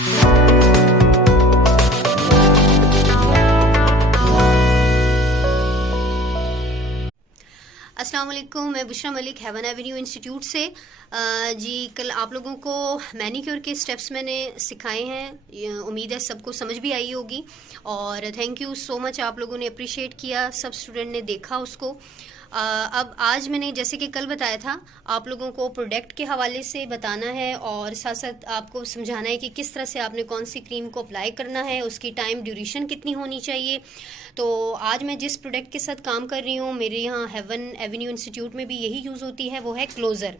अस्सलाम वालेकुम, मैं Bushra Malik Heaven Avenue Institute से। जी कल आप लोगों को मैनीक्योर के स्टेप्स मैंने सिखाए हैं, उम्मीद है सबको समझ भी आई होगी और थैंक यू सो मच, आप लोगों ने अप्रिशिएट किया, सब स्टूडेंट ने देखा उसको। अब आज मैंने जैसे कि कल बताया था, आप लोगों को प्रोडक्ट के हवाले से बताना है और साथ साथ आपको समझाना है कि किस तरह से आपने कौन सी क्रीम को अप्लाई करना है, उसकी टाइम ड्यूरेशन कितनी होनी चाहिए। तो आज मैं जिस प्रोडक्ट के साथ काम कर रही हूँ, मेरे यहाँ हेवन एवेन्यू इंस्टीट्यूट में भी यही यूज़ होती है, वो है क्लोज़र।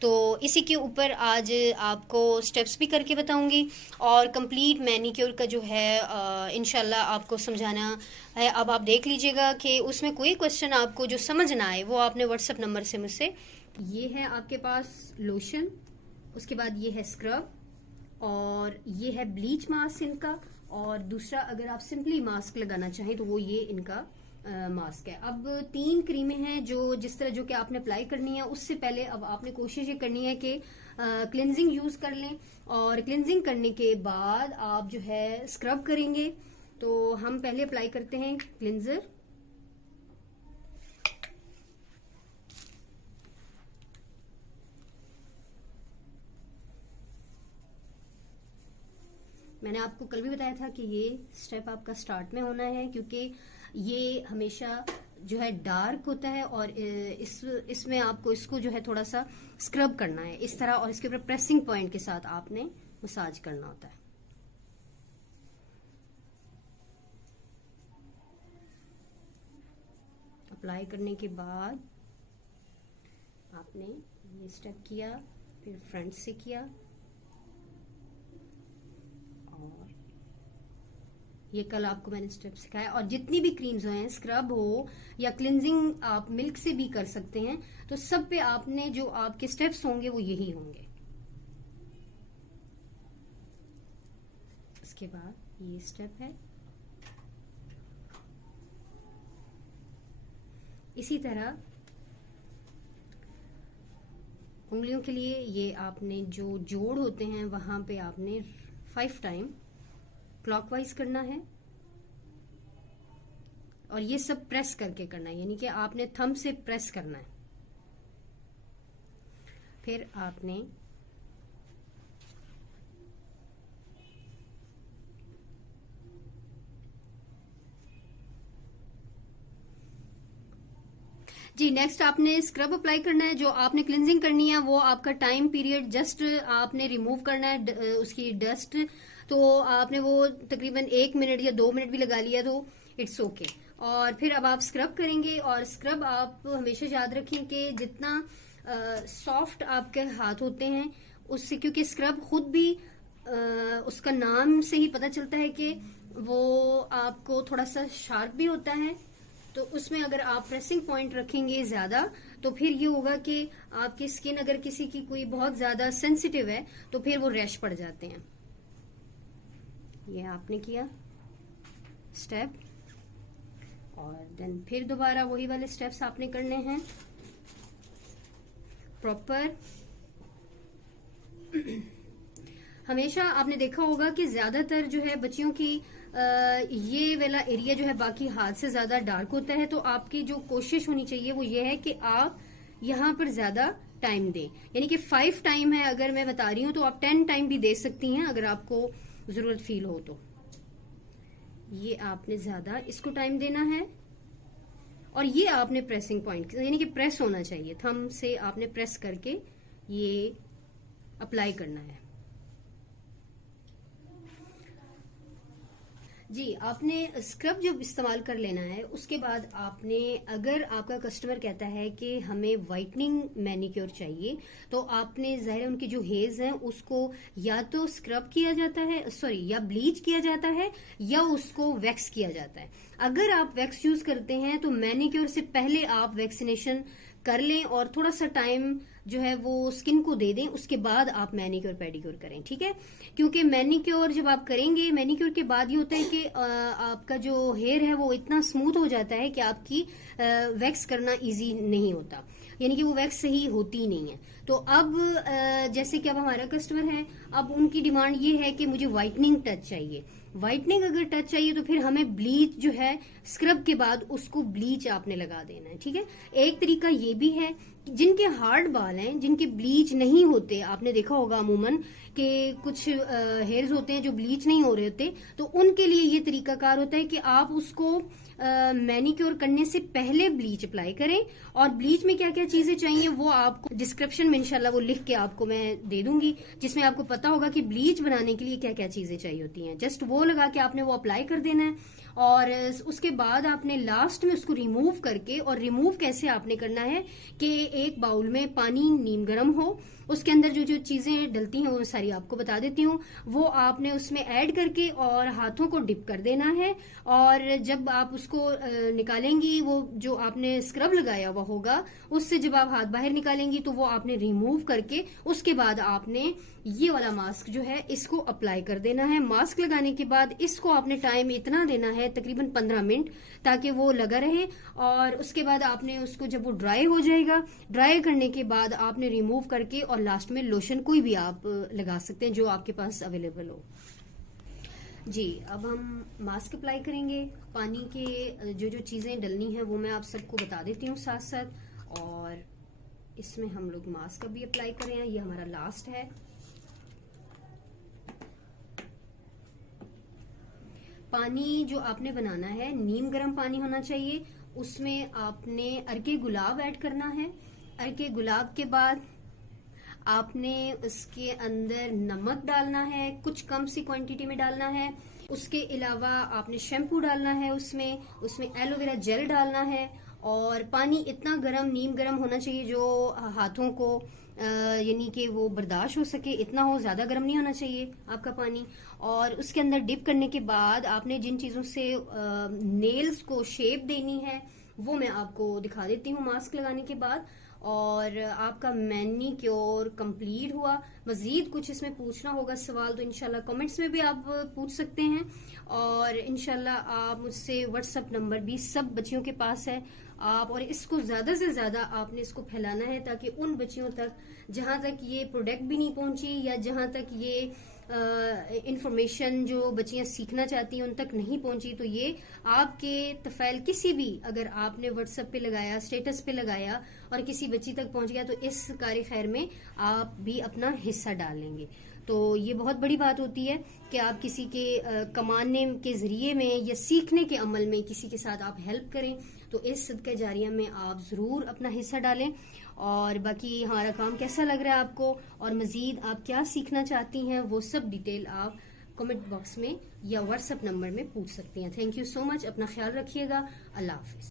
तो इसी के ऊपर आज आपको स्टेप्स भी करके बताऊंगी और कंप्लीट मैनीक्योर का जो है इंशाल्लाह आपको समझाना है। अब आप देख लीजिएगा कि उसमें कोई क्वेश्चन आपको जो समझ ना आए वो आपने व्हाट्सएप नंबर से मुझसे, ये है आपके पास लोशन, उसके बाद ये है स्क्रब और ये है ब्लीच मास्क इनका, और दूसरा अगर आप सिंपली मास्क लगाना चाहें तो वो ये इनका मास्क है। अब 3 क्रीमें हैं जो जिस तरह जो कि आपने अप्लाई करनी है, उससे पहले अब आपने कोशिश ये करनी है कि क्लिनजिंग यूज कर लें और क्लिनजिंग करने के बाद आप जो है स्क्रब करेंगे। तो हम पहले अप्लाई करते हैं क्लिनजर। मैंने आपको कल भी बताया था कि ये स्टेप आपका स्टार्ट में होना है, क्योंकि ये हमेशा जो है डार्क होता है और इसमें आपको इसको जो है थोड़ा सा स्क्रब करना है इस तरह, और इसके ऊपर प्रेसिंग पॉइंट के साथ आपने मसाज करना होता है। अप्लाई करने के बाद आपने ये स्टेप किया, फिर फ्रंट से किया और ये कल आपको मैंने स्टेप सिखाया। और जितनी भी क्रीम्स हैं, स्क्रब हो या क्लिनजिंग आप मिल्क से भी कर सकते हैं, तो सब पे आपने जो आपके स्टेप्स होंगे वो यही होंगे। इसके बाद ये स्टेप है, इसी तरह उंगलियों के लिए ये आपने जो जोड़ होते हैं वहां पे आपने 5 टाइम क्लॉकवाइज करना है और ये सब प्रेस करके करना है, यानी कि आपने थंब से प्रेस करना है। फिर आपने जी नेक्स्ट आपने स्क्रब अप्लाई करना है। जो आपने क्लिनजिंग करनी है वो आपका टाइम पीरियड जस्ट आपने रिमूव करना है उसकी डस्ट, तो आपने वो तकरीबन 1 मिनट या 2 मिनट भी लगा लिया तो इट्स ओके। और फिर अब आप स्क्रब करेंगे और स्क्रब आप हमेशा याद रखें कि जितना सॉफ्ट आपके हाथ होते हैं उससे, क्योंकि स्क्रब खुद भी उसका नाम से ही पता चलता है कि वो आपको थोड़ा सा शार्प भी होता है, तो उसमें अगर आप प्रेसिंग पॉइंट रखेंगे ज्यादा तो फिर ये होगा कि आपकी स्किन अगर किसी की कोई बहुत ज्यादा सेंसिटिव है तो फिर वो रैश पड़ जाते हैं। ये आपने किया स्टेप और देन फिर दोबारा वही वाले स्टेप्स आपने करने हैं प्रॉपर। हमेशा आपने देखा होगा कि ज्यादातर जो है बच्चियों की ये वाला एरिया जो है बाकी हाथ से ज्यादा डार्क होता है, तो आपकी जो कोशिश होनी चाहिए वो ये है कि आप यहाँ पर ज्यादा टाइम दें, यानी कि 5 टाइम है अगर मैं बता रही हूँ तो आप 10 टाइम भी दे सकती हैं अगर आपको जरूरत फील हो तो। ये आपने ज्यादा इसको टाइम देना है और ये आपने प्रेसिंग पॉइंट यानी कि प्रेस होना चाहिए, थंब से आपने प्रेस करके ये अप्लाई करना है। जी आपने स्क्रब जब इस्तेमाल कर लेना है उसके बाद आपने, अगर आपका कस्टमर कहता है कि हमें वाइटनिंग मैनिक्योर चाहिए, तो आपने ज़ाहिर उनकी जो हेज है उसको या तो स्क्रब किया जाता है, सॉरी या ब्लीच किया जाता है या उसको वैक्स किया जाता है। अगर आप वैक्स यूज करते हैं तो मैनिक्योर से पहले आप वैक्सीनेशन कर लें और थोड़ा सा टाइम जो है वो स्किन को दे दें, उसके बाद आप मैनिक्योर पेडिक्योर करें, ठीक है। क्योंकि मैनिक्योर जब आप करेंगे, मैनिक्योर के बाद ये होता है कि आपका जो हेयर है वो इतना स्मूथ हो जाता है कि आपकी वैक्स करना इजी नहीं होता। यानी कि वो वैक्स सही होती ही नहीं है। तो अब जैसे कि अब हमारा कस्टमर है, अब उनकी डिमांड ये है कि मुझे व्हाइटनिंग टच चाहिए। व्हाइटनिंग अगर टच चाहिए तो फिर हमें ब्लीच जो है स्क्रब के बाद उसको ब्लीच आपने लगा देना है, ठीक है। एक तरीका ये भी है, जिनके हार्ड बाल हैं, जिनके ब्लीच नहीं होते, आपने देखा होगा अमूमन कि कुछ हेयर्स होते हैं जो ब्लीच नहीं हो रहे होते, तो उनके लिए ये तरीकाकार होता है कि आप उसको मैनिक्योर करने से पहले ब्लीच अप्लाई करें। और ब्लीच में क्या क्या चीजें चाहिए वो आपको डिस्क्रिप्शन में इंशाल्लाह वो लिख के आपको मैं दे दूंगी, जिसमें आपको पता होगा कि ब्लीच बनाने के लिए क्या क्या चीजें चाहिए होती हैं। जस्ट वो लगा के आपने वो अप्लाई कर देना है और उसके बाद आपने लास्ट में उसको रिमूव करके, और रिमूव कैसे आपने करना है कि एक बाउल में पानी नीम गर्म हो, उसके अंदर जो जो चीजें डलती हैं वो सारी आपको बता देती हूँ, वो आपने उसमें ऐड करके और हाथों को डिप कर देना है। और जब आप उसको निकालेंगी, वो जो आपने स्क्रब लगाया हुआ होगा उससे जब आप हाथ बाहर निकालेंगी तो वो आपने रिमूव करके उसके बाद आपने ये वाला मास्क जो है इसको अप्लाई कर देना है। मास्क लगाने के बाद इसको आपने टाइम इतना देना है तकरीबन 15 मिनट, ताकि वो लगा रहे। और उसके बाद आपने उसको जब वो ड्राई हो जाएगा, ड्राई करने के बाद आपने रिमूव करके और लास्ट में लोशन कोई भी आप लगा सकते हैं जो आपके पास अवेलेबल हो। जी, अब हम मास्क अप्लाई करेंगे। पानी के जो जो चीजें डलनी है वो मैं आप सबको बता देती हूँ साथ साथ। और इसमें हम लोग मास्क भी अप्लाई कर रहे हैं, ये हमारा लास्ट है। पानी जो आपने बनाना है नीम गर्म पानी होना चाहिए, उसमें आपने अर्के गुलाब ऐड करना है। अर्के गुलाब के बाद आपने उसके अंदर नमक डालना है, कुछ कम सी क्वांटिटी में डालना है। उसके अलावा आपने शैम्पू डालना है, उसमें एलोवेरा जेल डालना है। और पानी इतना गर्म, नीम गर्म होना चाहिए जो हाथों को यानी कि वो बर्दाश्त हो सके, इतना हो, ज्यादा गर्म नहीं होना चाहिए आपका पानी। और उसके अंदर डिप करने के बाद आपने जिन चीजों से नेल्स को शेप देनी है वो मैं आपको दिखा देती हूँ मास्क लगाने के बाद। और आपका मैनीक्योर कंप्लीट हुआ। मजीद कुछ इसमें पूछना होगा सवाल तो इंशाल्लाह कमेंट्स में भी आप पूछ सकते हैं। और इंशाल्लाह आप मुझसे व्हाट्सएप नंबर भी सब बच्चियों के पास है आप, और इसको ज्यादा से ज्यादा आपने इसको फैलाना है ताकि उन बच्चियों तक जहां तक ये प्रोडक्ट भी नहीं पहुंची या जहां तक ये इंफॉर्मेशन जो बच्चियां सीखना चाहती हैं उन तक नहीं पहुंची, तो ये आपके तफैल किसी भी, अगर आपने व्हाट्सएप पे लगाया, स्टेटस पे लगाया और किसी बच्ची तक पहुंच गया तो इस कार्य खैर में आप भी अपना हिस्सा डालेंगे। तो ये बहुत बड़ी बात होती है कि आप किसी के कमाने के जरिए में या सीखने के अमल में किसी के साथ आप हेल्प करें, तो इस सदका जारिया में आप जरूर अपना हिस्सा डालें। और बाकी हमारा काम कैसा लग रहा है आपको और मजीद आप क्या सीखना चाहती हैं वो सब डिटेल आप कमेंट बॉक्स में या व्हाट्सएप नंबर में पूछ सकती हैं। थैंक यू सो मच, अपना ख्याल रखिएगा। अल्लाह हाफिज।